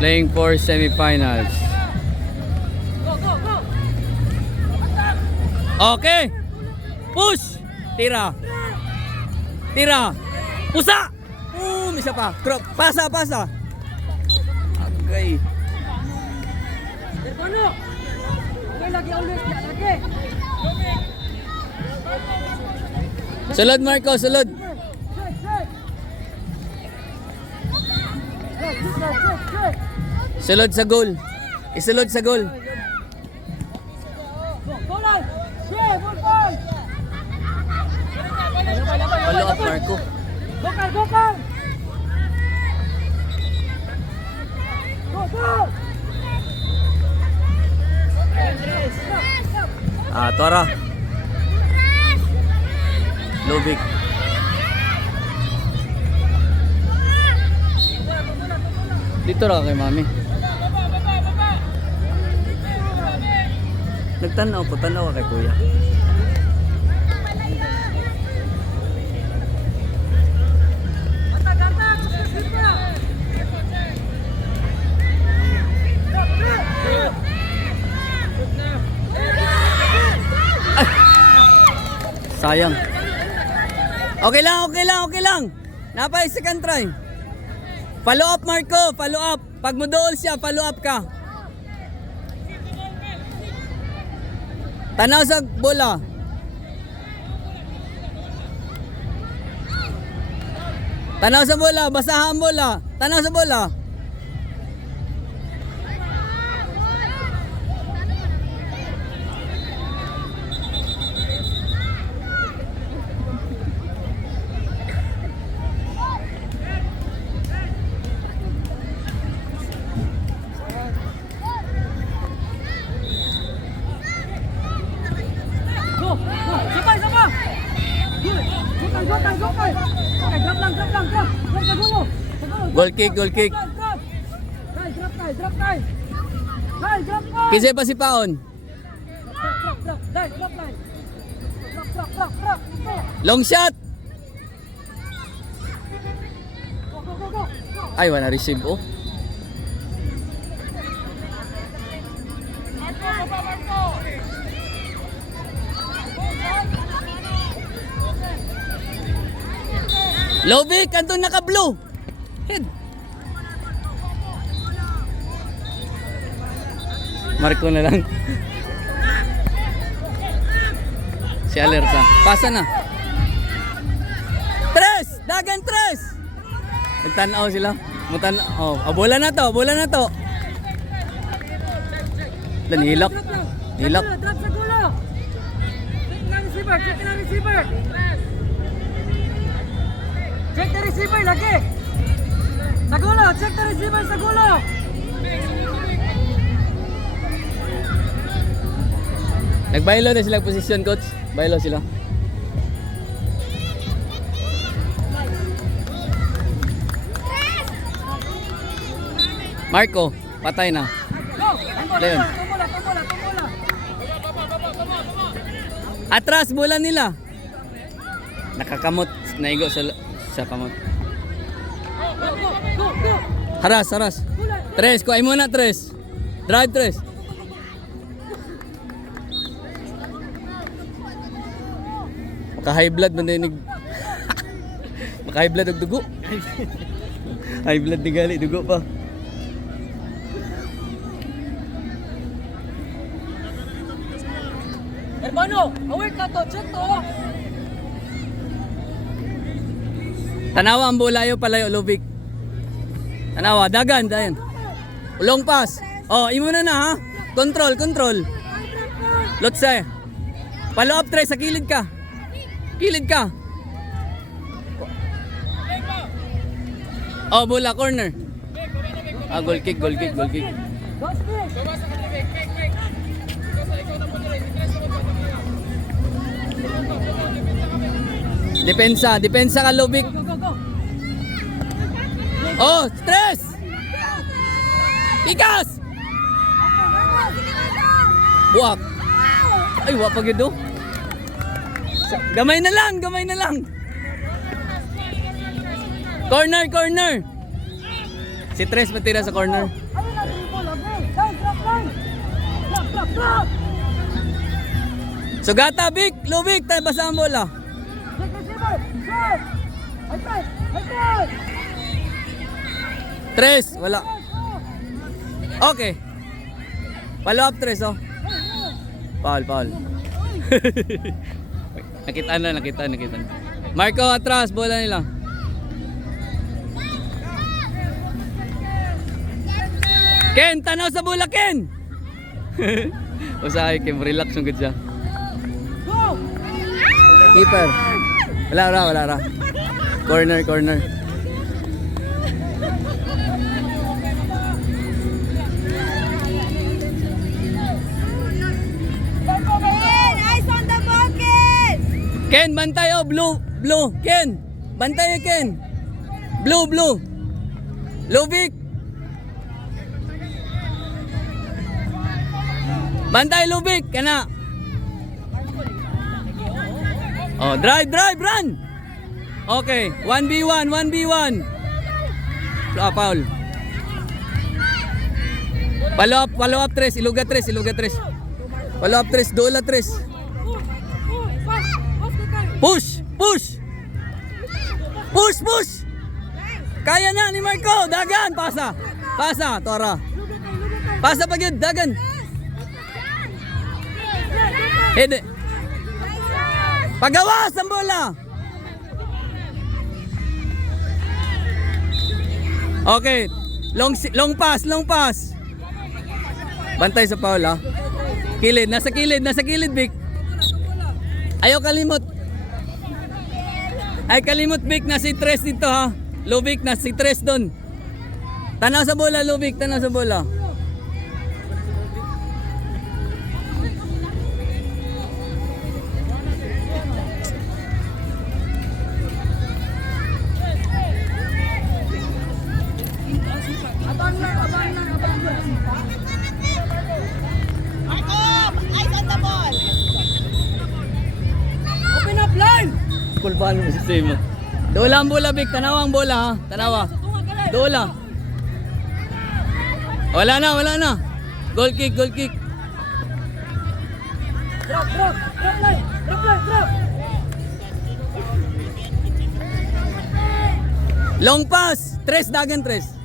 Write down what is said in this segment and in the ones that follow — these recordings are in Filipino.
Playing for semifinals. Okay. Push. Tira. Tira. Pusa. Isa pa. Crop. Pasa. Okay. Sulod Marco, sulod. Sulod sa goal. Isulod sa goal. Follow up Marco. Tora. Lubik. Dito ra kay mami. Nagtanaw ko, tanaw kay kuya. Sayang. Okay lang. Napay second try. Follow up Marco, follow up. Pag mo dool siya, follow up ka. Tanaw sa bola. Tanaw sa bola, basahan bola. Tanaw sa bola. Goal kick. Kisay pa si Paon. Long shot. Ay, wala receive oh. Lobik, andun naka-blue. Head. Marco na lang. Si Alerta. Pasa na. Tres! Dagan tres! Nagtanaw sila. Oh, bola na to. Hilak. Drop sa gulo. Check na receiver. Check the receiver lagi. Sa gulo, check the receiver sa gulo. Nagbaylo na sila posisyon coach. Baylo sila. Marco, patay na. Leon. Tumula. Atras bola nila. Nakakamot, naigo sa kamot. Haras. Tres, kuhay mo na tres. Drive tres. Maka-high blood man dinig. Maka-high blood og dugo. High blood ni gali, dugo pa. Hermano, away ka to, check to. Tanawa ang bulayo palayo Lubik. Tanawa, dagan. Ulong pass. Oh, imo na ha. Control. Lotse. Follow up try sa kilid ka. Oh, bola corner. Goal kick. Depensa ka Lubik. Oh, stress! Pikas! Buwak. Ay, wapag yun. Gamay na lang. Corner. Si Tres matira sa corner. drop. Sugata, Vic. Lubik, tayo basa ang bola. Check receiver. Shot. High press. High press. Tres, wala. Okay. Follow up, tres, oh. Foul, foul. nakita na. Marco, atras, bola nila. Ken, tanaw sa bola, Ken! Usahay, Ken, relax yung good siya. Go. Keeper. Wala ra. Corner. Eyes on the bucket! Ken, bantay, oh, blue. Ken, bantay, Ken. Blue. Lubik. Bantay, Lubik, kana. Oh, drive, run. Okay, 1v1. Foul. Follow up, tres. Iluga, tres. Follow up, tres. Dola, tres. Push. Kaya na ni Marco. Dagan, pasa, Tora. Pasa pa yun, dagan. Hede. Pagawas ang bola. Okay. Long pass. Bantay sa foul, ha. Nasa kilid, Vic. Ayaw kalimot. Ay kalimot, Vic, na si Tres dito, ha. Lubik na si Tres doon. Tanaw sa bola, Lubik, tanaw sa bola. Abang lang. Marco, eyes on the ball! Open up line. Kulbahan mo si Simo. Dola ang bola, Vic. Tanawa ang bola, ha. Tanawa. Dola. Wala na. Goal kick. Drop line. Long pass. Tres, dagan, tres.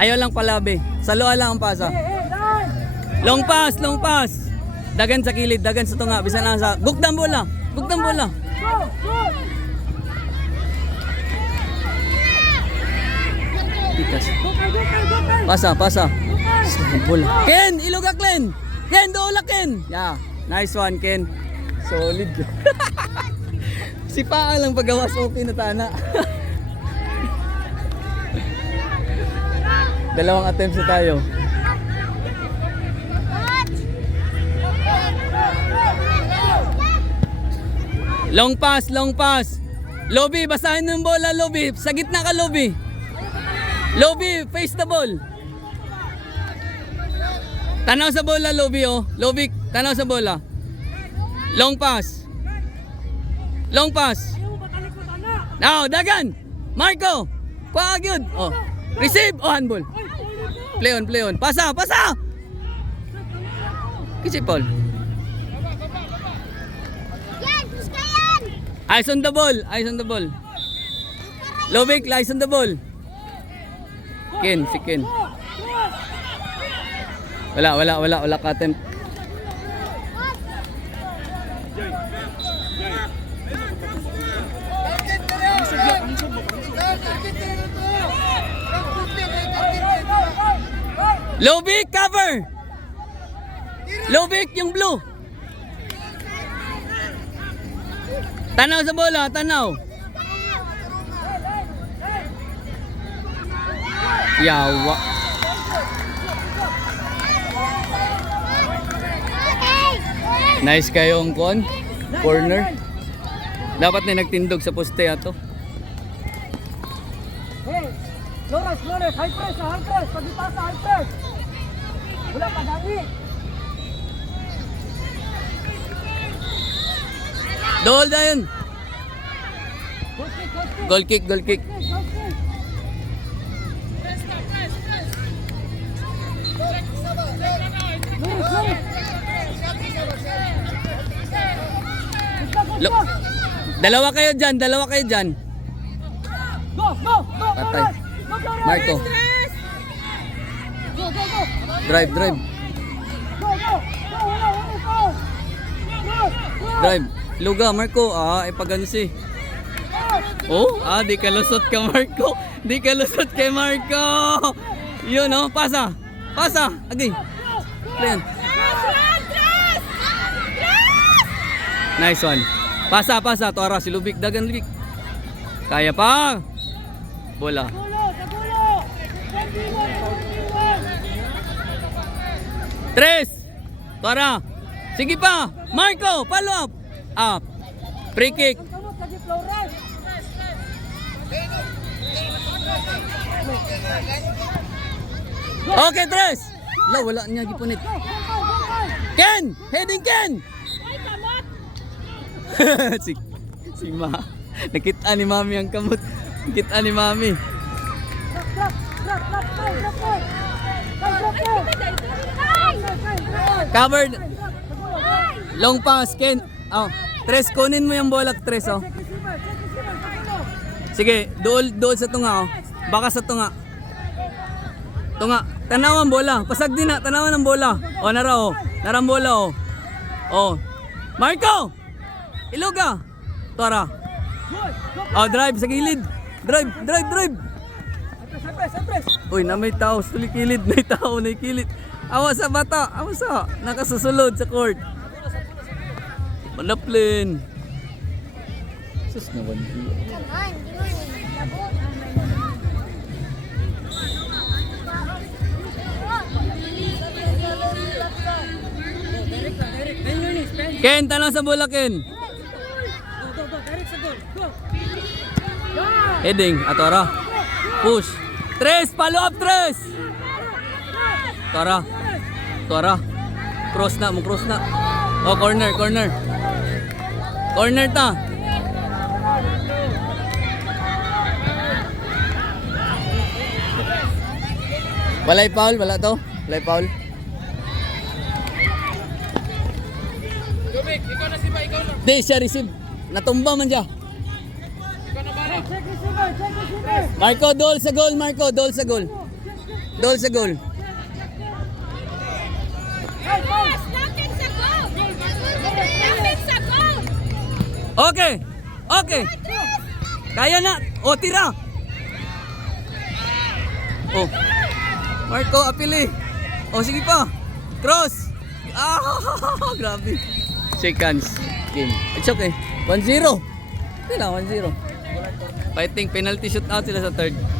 Ayaw lang palabi. Sa loa lang ang pasa. Line. Long pass. Dagan sa kilid, dagan sa tunga. Bisa na sa... Gugdang bola. Go. Tikas. Go. Pasa. Bola. Ken, iluga, Ken. Ken, dola, Ken. Yeah. Nice one, Ken. Solid. Si Paa lang pagawas, okay na tana. Dalawang attempts na tayo. Long pass. Lobby, basahin ng bola, Lobby. Sa gitna ka, Lobby. Lobby, face the ball. Tanaw sa bola, Lobby, oh. Lobby, tanaw sa bola. Long pass. Now, dagan. Marco. Pagod. Oh. Receive. Oh, handball. Play on. Pasa. Kisi Paul. Yan! Gusto yan! Eyes on the ball. Lovik, eyes on the ball. Si Ken. Wala ka attempt. Lovik, cover! Lovik, yung blue. Tanaw sa bola, tanaw. Yawa. Nice kayong corner. Dapat na nagtindog sa poste ato. Hey, Flores, high press. Pagipasa, high press. Wala pa dami. Dool na yun. Goal kick. Dalawa kayo dyan, dalawa kayo dyan. Go, go, go, Patay. Flores. Go, Flores. Marco, Stress! Go, go, go. drive, drive. Go, go. Go, wala, wala, go. Cross, cross. Drive. Luga, Marco. Ipagano si. Oh, di ka lusot ka, Marco. Di ka lusot kay Marco. Yun, oh, pasa. Pasa. Again. Ayan. Stress! Stress! Nice one. Pasa, pasa. Tora, si Lubic. Dagan, Lubic. Kaya pa. Bola. Gulo, sa gulo. 21. Tres. Tora. Sige pa. Marco, follow up. Up. Free kick. Kamu lagi Flores. Okay, Tres. La, wala niya gipunit. Go, go, go, go. Ken! Heading Ken! si Ma. Nakita ni Mami ang kamot. Nakita ni Mami. Drop, drop, drop, drop, drop, drop, drop. Drop, drop, drop. Covered. Drop, sa gulo, go. Long pass, Ken. Oh, Tres, kunin mo yung bola, Tres, oh. Check receiver, sa gulo. Sige, dool sa tunga, oh. Baka sa tunga. Tunga. Tanaw ang bola. Pasag din na. Tanawan ang bola. Oh, nara, oh. Nara ang bola, oh. Oh. Marco! Iluga! Tora. Good, go. Oh, drive sa gilid. Drive, drive, drive. Press, press. Uy, na may tao sa kilid. May tao na kilid. Awa sa bata. Awa sa. Nakasusulod sa court. Manaplin. Sus na one. Ken, tanong sa bola, Ken. Go, go, go. Direct sa goal. Go. Heading. Atora. Push. Tres. Follow up, Tres. Tora. Tora. Cross na. Mo cross na. Oh, corner, corner. Corner ta. Walay foul, wala to. Walay foul. Di siya receive. Natumba man siya. Check receiver, check receiver. Marco, dool sa goal, Marco. Dool sa goal. Dool sa goal. Hey, hey. Nothing sa goal! Nothing sa goal! Okay. Okay. Kaya na. O, tira. Oh. Marco, apili. O, sige pa. Cross. Grabe. Shake hands. Game. It's okay. 1-0. Okay lang, 1-0. Fighting penalty shootout sila sa third.